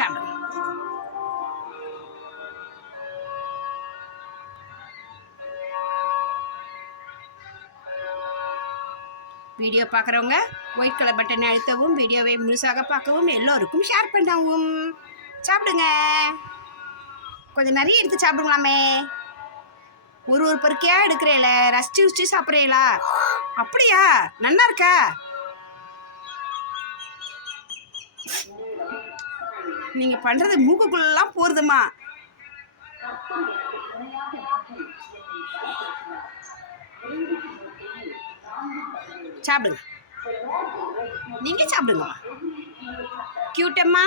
சாப்பிடுங்க வீடியோ பார்க்குறவங்க white colour பட்டனை அழுத்தவும் வீடியோவை முழுசாக பார்க்கவும் எல்லோருக்கும் ஷேர் பண்ணவும். சாப்பிடுங்க. கொஞ்சம் நிறைய எடுத்து சாப்பிடுங்களாமே. ஒரு ஒரு பொறுக்கையா எடுக்கிறேல ரசிச்சு ருசிச்சு சாப்பிட்றீங்களா? அப்படியா? நல்லா இருக்கா? நீங்க பண்றது மூக்குக்குள்ளெல்லாம் போறதுமா? சாப்பிடுங்க. நீங்க சாப்பிடுங்கம்மா. கியூட்டம்மா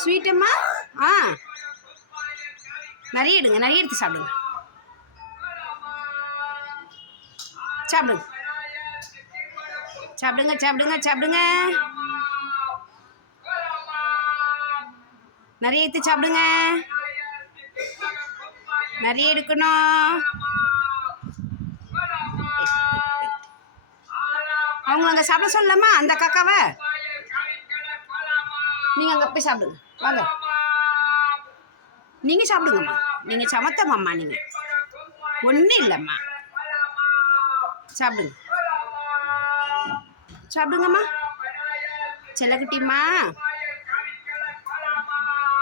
ஸ்வீட்டம்மா ஆ. நிறைய எடுங்க நிறைய எடுத்து சாப்பிடுங்க. சாப்பிடுங்க. சாப்பிடுங்க சாப்பிடுங்க சாப்பிடுங்க. நிறைய எடுத்து சாப்பிடுங்க. நிறைய எடுக்கணும். அவங்க அங்கே சாப்பிட சொல்லலாமா? அந்த காக்காவை நீங்கள் அங்கே போய் சாப்பிடுங்க. வாங்க. நீங்கள் சாப்பிடுங்கம்மா. நீங்கள் சமத்தம்மா நீங்கள் ஒன்றும் இல்லைம்மா. சாப்பிடுங்க. சாப்பிடுங்கம்மா. செல்லக்குட்டிம்மா.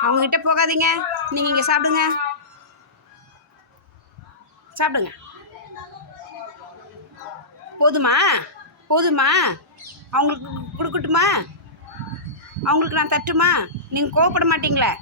அவங்கக்கிட்ட போகாதீங்க. நீங்கள் இங்கே சாப்பிடுங்க. சாப்பிடுங்க. போதுமா? போதுமா? அவங்களுக்கு கொடுக்கட்டுமா? அவங்களுக்கு நான் தட்டுமா? நீங்கள் கோவப்பட மாட்டீங்களே.